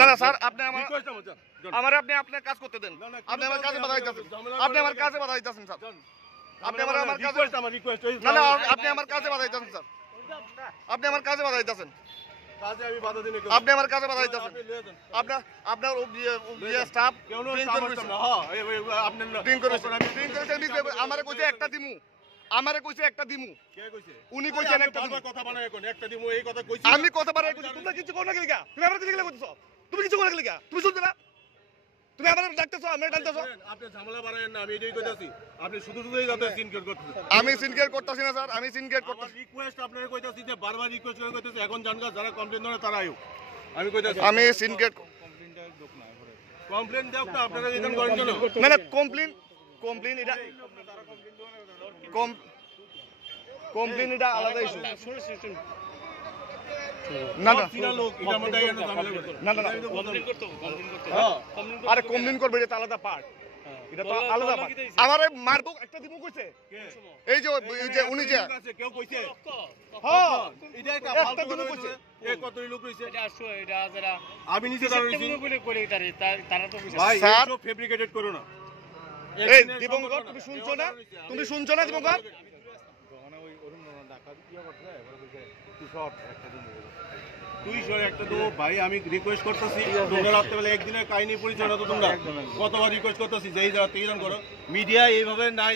না না স্যার, আপনি আপনি আপনার কাজ করতে দেন। আপনি আমার কাজে বাধা দিতেছেন। আপনি আমার কাজে বাধা দিতেছেন স্যার। আপনি আমার কাজে না না আপনি আমার কাজে বাধা দিতেছেন স্যার। আপনি আমার কাজে বাধা দিতেছেন। আপনি আমার কাজে বাধা দিতেছেন। আপনার স্টাফ আমারে কইছে একটা দিমু। আমারে কইছে একটা দিমু। কে কইছে? উনি কইছেন একটা দিমু। কথা বানায় এখন একটা দিমু এই কথা কইছি। আমি কথা বানায় কইছি। তোমরা কিছু করো না কি লিগা? তুমি আমারে কিছু লিগা কইছো? তুমি কিছু করো না কি লিগা? তুমি শুনতে না? তুমি আমারে ডাকতেছো, আমি ডাকতেছো। আপনি ঝামেলা বাড়ায়েন না, আমি এটাই কইতাছি। আপনি শুধু শুধুই যাতে সিনকেট করতেছেন। আমি সিনকেট করতেছি না স্যার, আমি সিনকেট করতেছি। রিকোয়েস্ট আপনারে কইতাছি যে বারবার রিকোয়েস্ট করে কইতাছি এখন জানগা যারা কমপ্লেইন করে তারা আইও। আমি কইতাছি আমি সিনকেট কমপ্লেইন দাও না আপনারা রিটার্ন করেন কেন? না না কমপ্লেইন এটা কমপ্লেইন এটা আলাদা ইস্যু। না না না না আরে কমপ্লেইন করবে এটা আলাদা পার্ট। এটা তো আলাদা পার্ট। আমারে মারবো একটা দিমু কইছে। এই যে উনি যে কেউ কইছে হ্যাঁ এটা একটা দিমু কইছে। এ কতই লোক কইছে? এটা 800 এটা যারা আমি নিজে তারা তো কইছে ভাই এসব ফেব্রিকেটেড করো না। এই দিবঙ্গর তুমি শুনছো না? তুমি শুনছো না দিবঙ্গর? ভাই আমি রিকোয়েস্ট করতেছি তোমরা রাত্রেবেলা একদিনের কাহিনী পরিচয় না তো তোমরা কতবার রিকোয়েস্ট করতেছি যেই জায়গা থেকে করো মিডিয়া এইভাবে নাই।